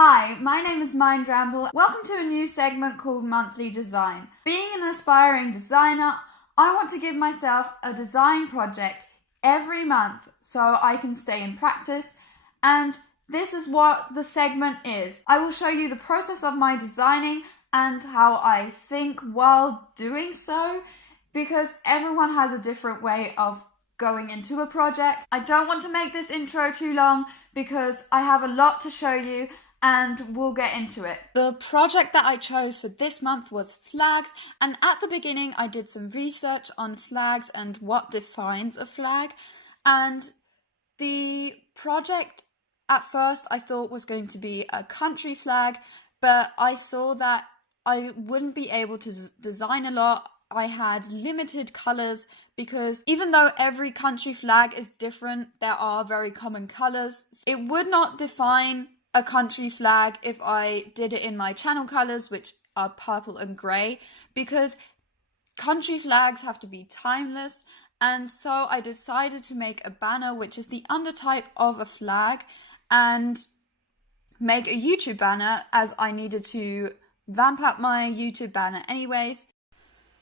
Hi, my name is Ramble. Welcome to a new segment called Monthly Design. Being an aspiring designer, I want to give myself a design project every month so I can stay in practice, and this is what the segment is. I will show you the process of my designing and how I think while doing so, because everyone has a different way of going into a project. I don't want to make this intro too long because I have a lot to show you and we'll get into it. The project that I chose for this month was flags, and at the beginning I did some research on flags and what defines a flag. And the project at first I thought was going to be a country flag, but I saw that I wouldn't be able to design a lot. I had limited colours because even though every country flag is different, there are very common colours. It would not define a country flag if I did it in my channel colours, which are purple and grey, because country flags have to be timeless. And so I decided to make a banner, which is the undertype of a flag, and make a YouTube banner, as I needed to vamp up my YouTube banner anyways.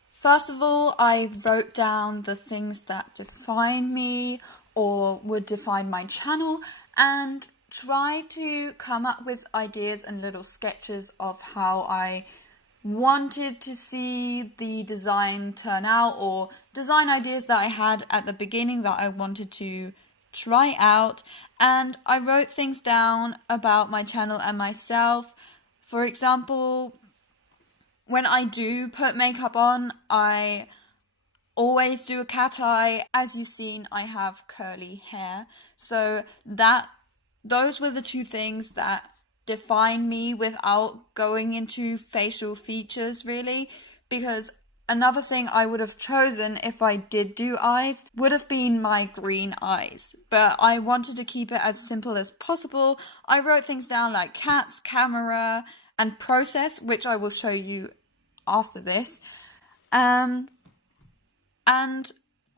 First of all, I wrote down the things that define me or would define my channel and try to come up with ideas and little sketches of how I wanted to see the design turn out, or design ideas that I had at the beginning that I wanted to try out. And I wrote things down about my channel and myself. For example, when I do put makeup on, I always do a cat eye. As you've seen, I have curly hair, so those were the two things that define me without going into facial features really, because another thing I would have chosen if I did do eyes would have been my green eyes, but I wanted to keep it as simple as possible. I wrote things down like cats, camera, and process, which I will show you after this, and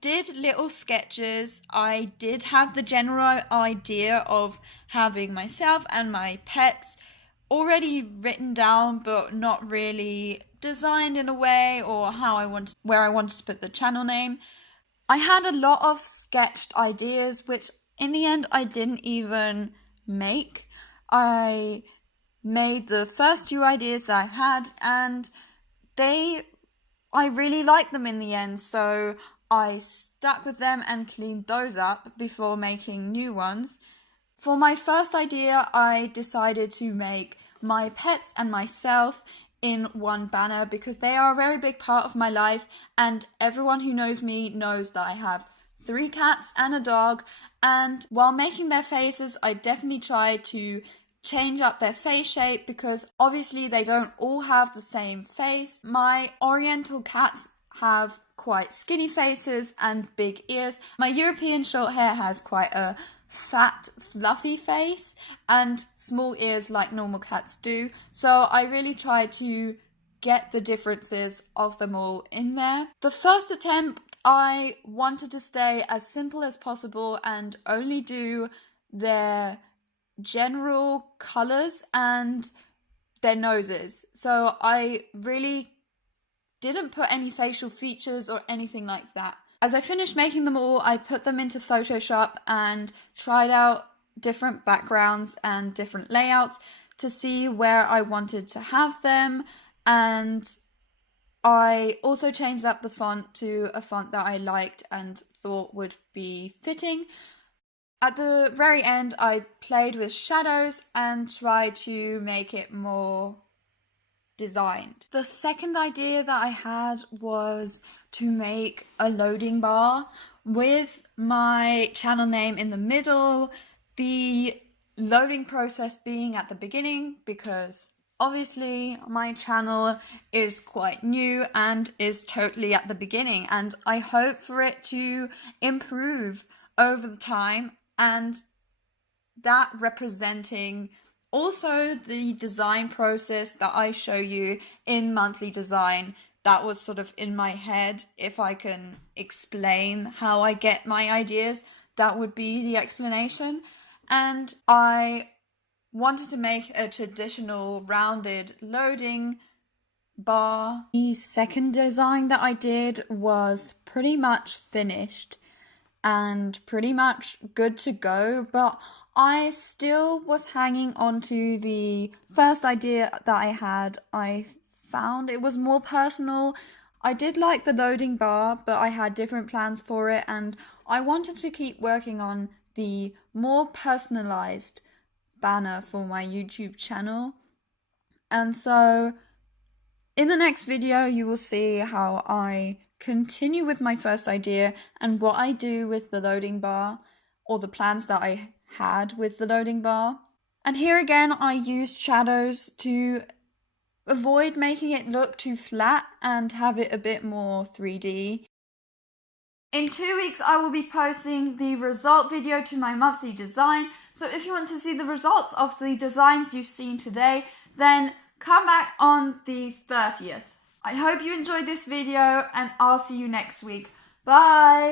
did little sketches. I did have the general idea of having myself and my pets already written down, but not really designed in a way or where I wanted to put the channel name. I had a lot of sketched ideas, which in the end I didn't even make. I made the first two ideas that I had, and I really liked them in the end, so I stuck with them and cleaned those up before making new ones. For my first idea, I decided to make my pets and myself in one banner because they are a very big part of my life, and everyone who knows me knows that I have 3 cats and a dog, and while making their faces, I definitely tried to change up their face shape because obviously they don't all have the same face. My oriental cats have quite skinny faces and big ears. My European short hair has quite a fat, fluffy face and small ears like normal cats do. So I really tried to get the differences of them all in there. The first attempt, I wanted to stay as simple as possible and only do their general colours and their noses. So I really didn't put any facial features or anything like that. As I finished making them all, I put them into Photoshop and tried out different backgrounds and different layouts to see where I wanted to have them, and I also changed up the font to a font that I liked and thought would be fitting. At the very end, I played with shadows and tried to make it more designed. The second idea that I had was to make a loading bar with my channel name in the middle, the loading process being at the beginning, because obviously my channel is quite new and is totally at the beginning, and I hope for it to improve over the time, and that representing also the design process that I show you in monthly design. That was sort of in my head. If I can explain how I get my ideas, that would be the explanation. And I wanted to make a traditional rounded loading bar. The second design that I did was pretty much finished and pretty much good to go, but I still was hanging on to the first idea that I had. I found it was more personal. I did like the loading bar, but I had different plans for it, and I wanted to keep working on the more personalized banner for my YouTube channel. And so in the next video, you will see how I continue with my first idea and what I do with the loading bar, or the plans that I had with the loading bar. And here again, I used shadows to avoid making it look too flat and have it a bit more 3D. In 2 weeks, I will be posting the result video to my monthly design. So if you want to see the results of the designs you've seen today, then come back on the 30th. I hope you enjoyed this video, and I'll see you next week. Bye!